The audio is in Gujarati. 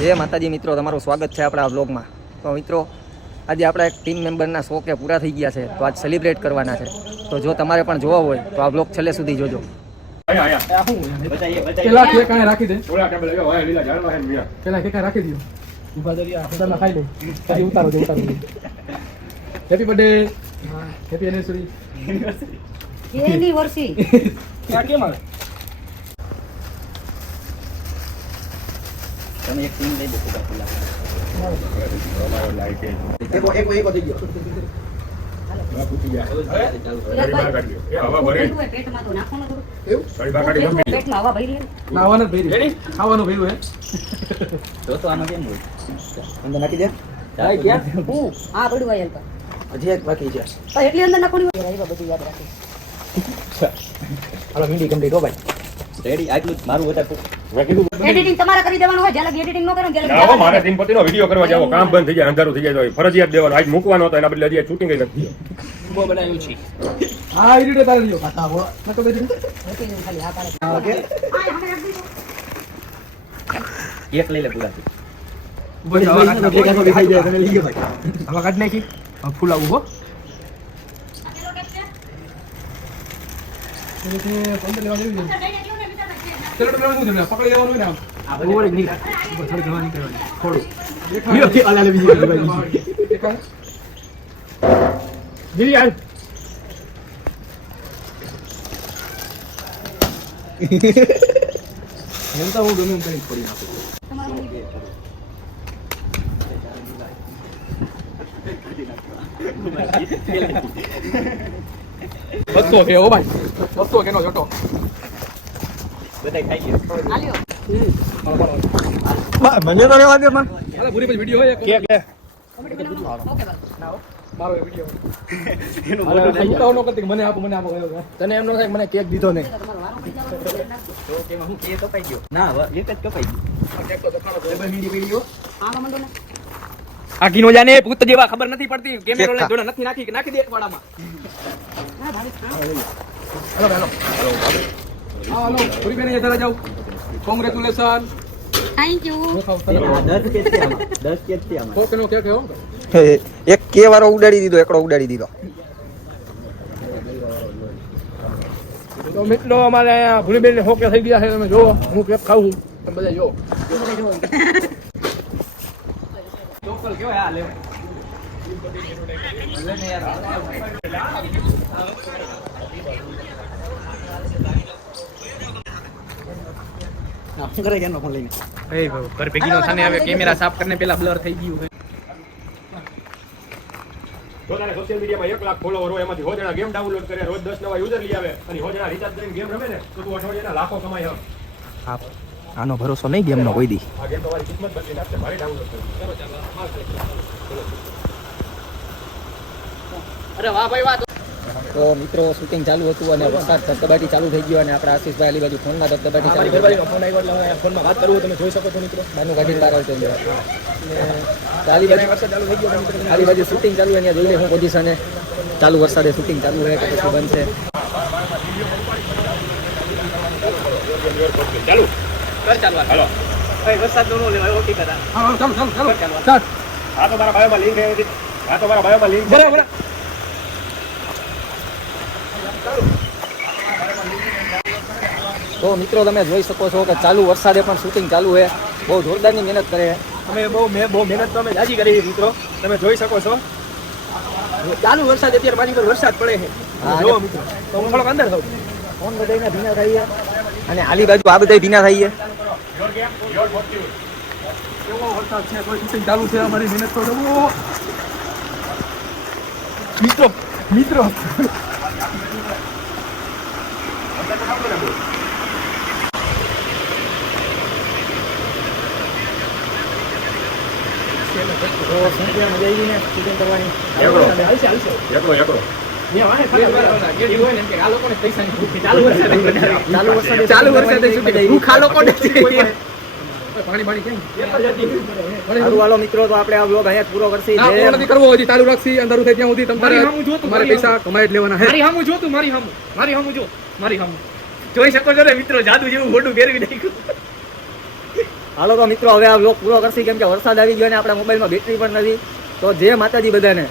જય માતાજી મિત્રો તમારું સ્વાગત છે આપણા બ્લોગમાં તો મિત્રો આજે આપણા એક ટીમ મેમ્બરના શો કે પૂરા થઈ ગયા છે તો આજ સેલિબ્રેટ કરવાના છે. તો જો તમારે પણ જોવા હોય તો આ બ્લોગ છેલ્લે સુધી જોજો. પેલા રાખી દે. પેલા રાખી ઊભા ખાઈ લે. પછી ઉતારો ઉતારો. હેપી બર્થડે હેપી એનિવર્સરી એની કેમ આવે? તમે એક ટીમ લઈ દો અમારો લાઈટ એ આ પૂછી ગયા હજી એક બાકી છે એટલી અંદર નાખવાનું બધું યાદ રાખી હાલો કમ્પ્લીટ હો ભાઈ રેડી આટલું મારું કીધું એડિટિંગ તમારે કરી દેવાનું હોય જ્યાં એડિટિંગ ન કરો ત્યાં લગી ના હો, મારે જવા વીડિયો કરવા જાવ કામ બંધ થઈ જાય અંધારું થઈ જાય તો ફરજિયાત દેવાનો. આજ મૂકવાનો હતો એના બદલે હજી શૂટિંગ નથી. હા એ તારે લ્યો નતો બેઠી. દે. મૂકી દેવું ખાલી આ પાડે. આ સામે રાખ દીધું. એક લઈ લે પૂરા હવા કાઢ નાખી. હવે ફૂલાવું હો. પંદર લેવા ચલો લેવાનું છે ને પકડી લેવાનું ને આમ. ઓવર જ નીકળ થોડી જવા નીકળવાની થોડું. દેખાય. જીરી આવ એમ તો હું ગમે એમ ફોડી નાખું. બસો કે ઓ ભાઈ. બસો કે નો જટો. બધા ખાઈ ગયા આલ્યો. મને તો રેવા દે પણ. પૂરી પછી વિડિયો હોય એક. ઓકે બસ. મારો એ વિડિયો હાલે ઉતાવળ ન કરતી કે મને આપો મને આપો તને એમ ન થાય કે મને કેક દીધો નહીં. કપાઈ ગયો? ના એક જ કપાઈ ગયો. આ કિનો જાને ભૂત જેવા ખબર નથી પડતી. કેમેરો લઈને જોડે નથી નાખી નાખી દે એક વાડામાં. હા, ભાભી. હા. હાલો. હાલો પૂરી બેન અહીંયા જાઉં કોંગ્રેચ્યુલેશન. Thank you. હું ખાવ તને દસ કે છે આમાં દસ કે છે આમાં કોક નો કેક હો એક કે વાળો ઉડાડી દીધો એકડો ઉડાડી દીધો. તો મિત્રો અમારે અહીંયા ભૂલીબેન ને હોકે થઈ ગયા છે તમે જોવો હું કેક ખાઉં તમે બધા જો ચોક્કસ કેવાય આ લેવાય શું કરે એનો ફોન લઈને? એ ઘર ભેગી નો થાને આવે કેમેરા સાફ કરીને પેલા બ્લર થઈ ગયું તારે સોશિયલ મીડિયામાં એક લાખ ફોલોવર હોય એમાંથી હોજણા ગેમ ડાઉનલોડ કરે રોજ દસ નવા યુઝર લઈ આવે અને હોજણા રિચાર્જ કરીને ગેમ રમે ને તો તું અઠવાડિયાના લાખો કમાય હે. આનો ભરોસો નહીં ગેમનો કોઈ દી. આ ગેમ તમારી કિસ્મત બદલી નાખશે મારે ડાઉનલોડ અરે વાહ ભાઈ વાહ તો મિત્રો શૂટિંગ ચાલુ હતું અને વરસાદ ધબધબાટી ચાલુ થઈ ગયો અને આપણા આશીષભાઈ અલી બાજુ ફોનમાં ધબધબાટી ચાલુ ફોન આવ્યો એટલે ફોનમાં વાત કરું તમે જોઈ શકો છો મિત્રો. બાનું કાઢીને બહાર. આલી બાજુ વરસાદ ચાલુ થઈ ગયો મિત્રો. આલી બાજુ શૂટિંગ ચાલુ અહીંયા ત્યાં જોઈ લે હું પોઝિશન ચાલુ વરસાદે શૂટિંગ ચાલુ રહે કે પછી બનશે છે. ચાલુ. કર ભાઈ વરસાદ નો લેવાય ઓકે કરા. હા હા, ચાલો ચાલો ચાલો. ચાલ. આ તો મારા બાયોમાં લિંક છે આ તો મારા બાયોમાં લિંક બરાબર. તો મિત્રો તમે જોઈ શકો છો કે ચાલુ વરસાદે પણ શૂટિંગ ચાલુ છે. બહુ જોરદારની મહેનત કરે છે. અમે બહુ મેં બહુ મહેનત તો અમે જાજી કરી મિત્રો. તમે જોઈ શકો છો. ચાલુ વરસાદ અત્યારે મારી પર વરસાદ પડે છે. જો મિત્રો. તો હું થોડોક અંદર થઉં ફોન બધાને ભીના થઈએ અને આલી બાજુ આ બધા ભીના થઈએ કેવો વરસાદ છે? કોઈ શૂટિંગ ચાલુ છે? અમારી મહેનત તો મિત્રો મિત્રો. ગઈ. ચાલુ વરસાદે ચાલુ વરસાદે ચાલુ આ લોકોને છે. પાણી પાણી કેમ હાલો મિત્રો તો આપણે આ vlog અહીંયા પૂરો કરશી. ના નથી કરવો? હજી ચાલુ રાખશી. અંધારું થાય ત્યાં સુધી તમારે મારી સામું જોતું, તમારે મારી પૈસા કમાઈ જ લેવાના મારી સામું જો તું મારી સામું મારી સામું જો મારી સામું જોઈ શકો છો ને મિત્રો જાદુ જેવું મોઢું ફેરવી નાખ્યું. હાલો તો મિત્રો હવે આ વ્લોગ પૂરો કરશી. કેમ કે વરસાદ આવી ગયો અને આપણા મોબાઈલમાં બેટરી પણ નથી. તો જે માતાજી બધાને.